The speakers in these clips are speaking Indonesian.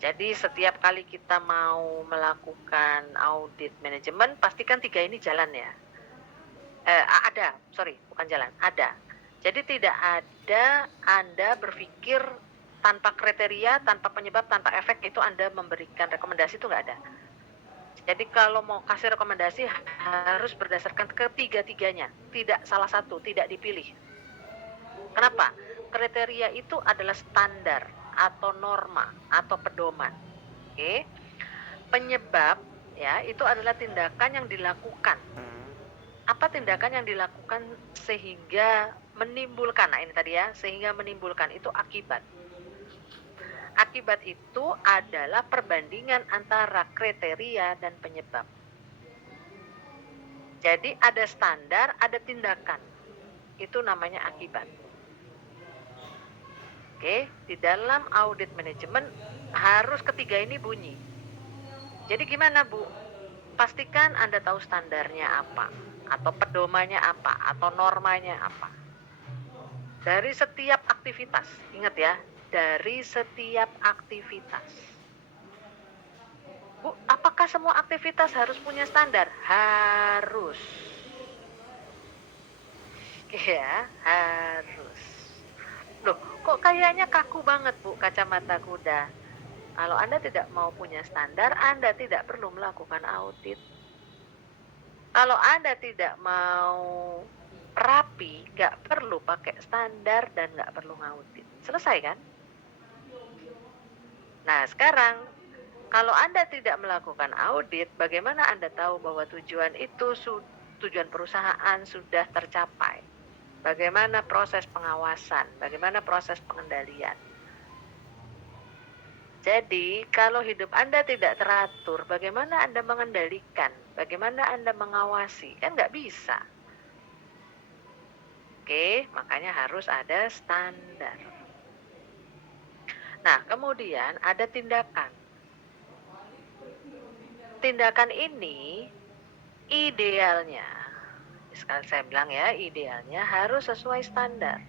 Jadi setiap kali kita mau melakukan audit manajemen, pastikan 3 ini jalan ya. Ada, sorry, bukan jalan, ada. Jadi tidak ada Anda berpikir tanpa kriteria, tanpa penyebab, tanpa efek itu Anda memberikan rekomendasi, itu nggak ada. Jadi kalau mau kasih rekomendasi harus berdasarkan ketiga-tiganya, tidak salah satu, tidak dipilih. Kenapa? Kriteria itu adalah standar atau norma atau pedoman. Oke. Penyebab ya itu adalah tindakan yang dilakukan. Apa tindakan yang dilakukan sehingga menimbulkan, nah ini tadi ya, sehingga menimbulkan itu akibat. Akibat itu adalah perbandingan antara kriteria dan penyebab. Jadi ada standar, ada tindakan. Itu namanya akibat. Oke, di dalam audit manajemen harus ketiga ini bunyi. Jadi gimana, Bu? Pastikan Anda tahu standarnya apa, atau pedomannya apa, atau normanya apa. Dari setiap aktivitas, ingat ya, dari setiap aktivitas. Bu, apakah semua aktivitas harus punya standar? Harus. Ya, harus. Loh, kok kayaknya kaku banget, Bu, kacamata kuda? Kalau Anda tidak mau punya standar, Anda tidak perlu melakukan audit. Kalau Anda tidak mau rapi, nggak perlu pakai standar dan nggak perlu ngaudit. Selesai kan? Nah, sekarang kalau Anda tidak melakukan audit, bagaimana Anda tahu bahwa tujuan perusahaan sudah tercapai? Bagaimana proses pengawasan? Bagaimana proses pengendalian? Jadi, kalau hidup Anda tidak teratur, bagaimana Anda mengendalikan? Bagaimana Anda mengawasi? Kan nggak bisa. Oke, makanya harus ada standar. Nah, kemudian ada tindakan. Tindakan ini idealnya, sekali saya bilang ya, idealnya harus sesuai standar.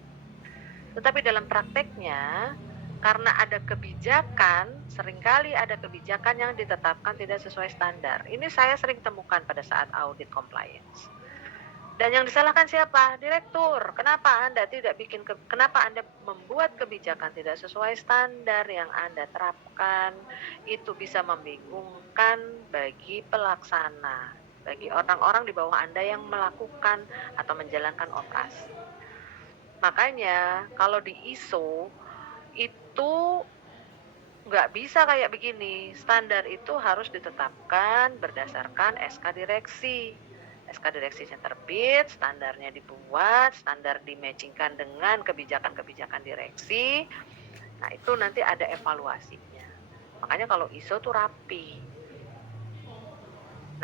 Tetapi dalam prakteknya, karena ada kebijakan, seringkali ada kebijakan yang ditetapkan tidak sesuai standar. Ini saya sering temukan pada saat audit compliance. Dan yang disalahkan siapa? Direktur. Kenapa Anda membuat kebijakan tidak sesuai standar yang Anda terapkan? Itu bisa membingungkan bagi pelaksana, bagi orang-orang di bawah Anda yang melakukan atau menjalankan operasi. Makanya kalau di ISO itu nggak bisa kayak begini. Standar itu harus ditetapkan berdasarkan SK direksi. SK direksinya terbit, standarnya dibuat, standar dimatchingkan dengan kebijakan-kebijakan direksi. Nah, itu nanti ada evaluasinya. Makanya kalau ISO tuh rapi.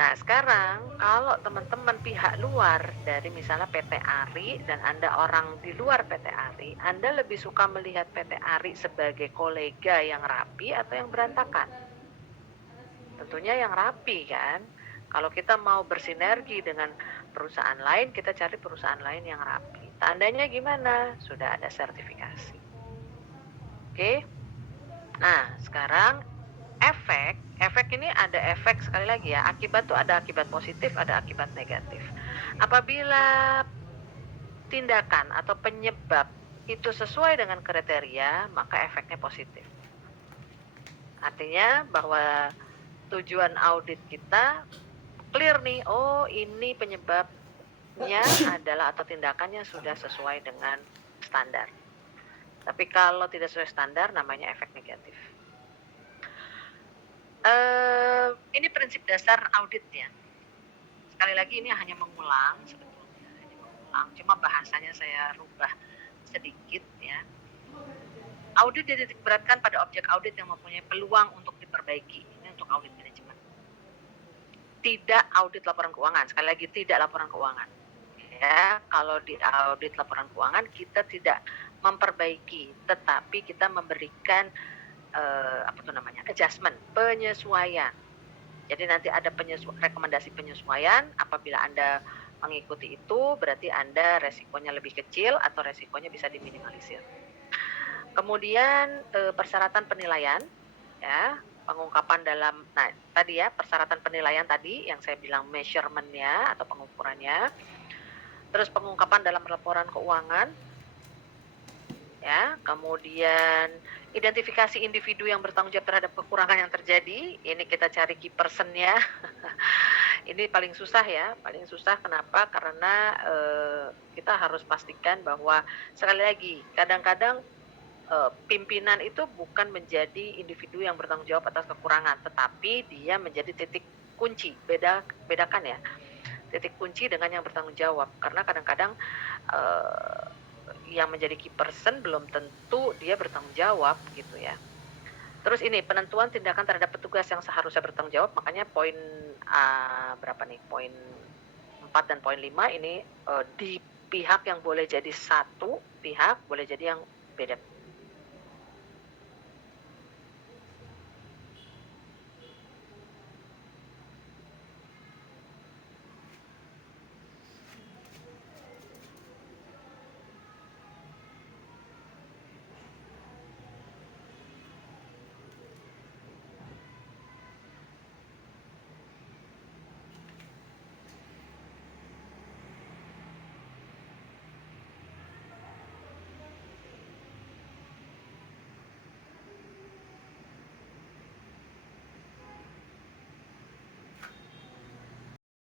Nah, sekarang kalau teman-teman pihak luar dari misalnya PT ARI dan Anda orang di luar PT ARI, Anda lebih suka melihat PT ARI sebagai kolega yang rapi atau yang berantakan? Tentunya yang rapi kan. Kalau kita mau bersinergi dengan perusahaan lain, kita cari perusahaan lain yang rapi. Tandanya gimana? Sudah ada sertifikasi. Oke. Nah, sekarang efek ini ada efek, sekali lagi ya, akibat tuh ada akibat positif, ada akibat negatif. Apabila tindakan atau penyebab itu sesuai dengan kriteria, maka efeknya positif. Artinya bahwa tujuan audit kita clear nih, oh ini penyebabnya adalah atau tindakannya sudah sesuai dengan standar. Tapi kalau tidak sesuai standar, namanya efek negatif. Ini prinsip dasar audit ya. Sekali lagi ini hanya mengulang sebetulnya, cuma bahasanya saya rubah sedikit ya. Audit dititik beratkan pada objek audit yang mempunyai peluang untuk diperbaiki. Ini untuk audit manajemen. Tidak audit laporan keuangan. Sekali lagi tidak laporan keuangan. Ya, kalau di audit laporan keuangan kita tidak memperbaiki, tetapi kita memberikan adjustment, penyesuaian. Jadi nanti ada rekomendasi penyesuaian. Apabila Anda mengikuti itu, berarti Anda resikonya lebih kecil atau resikonya bisa diminimalisir. Kemudian persyaratan penilaian. ya, pengungkapan dalam nah tadi ya, persyaratan penilaian tadi yang saya bilang measurement-nya atau pengukurannya, terus pengungkapan dalam laporan keuangan, ya, kemudian identifikasi individu yang bertanggung jawab terhadap kekurangan yang terjadi, ini kita cari key person-nya. Ini paling susah ya, paling susah kenapa? Karena, kita harus pastikan bahwa sekali lagi, kadang-kadang, pimpinan itu bukan menjadi individu yang bertanggung jawab atas kekurangan, tetapi dia menjadi titik kunci, bedakan ya, titik kunci dengan yang bertanggung jawab. Karena kadang-kadang, eee, yang menjadi key person belum tentu dia bertanggung jawab gitu ya. Terus ini, penentuan tindakan terhadap petugas yang seharusnya bertanggung jawab, makanya poin, berapa nih, poin 4 dan poin 5 ini, di pihak yang boleh jadi satu pihak, boleh jadi yang beda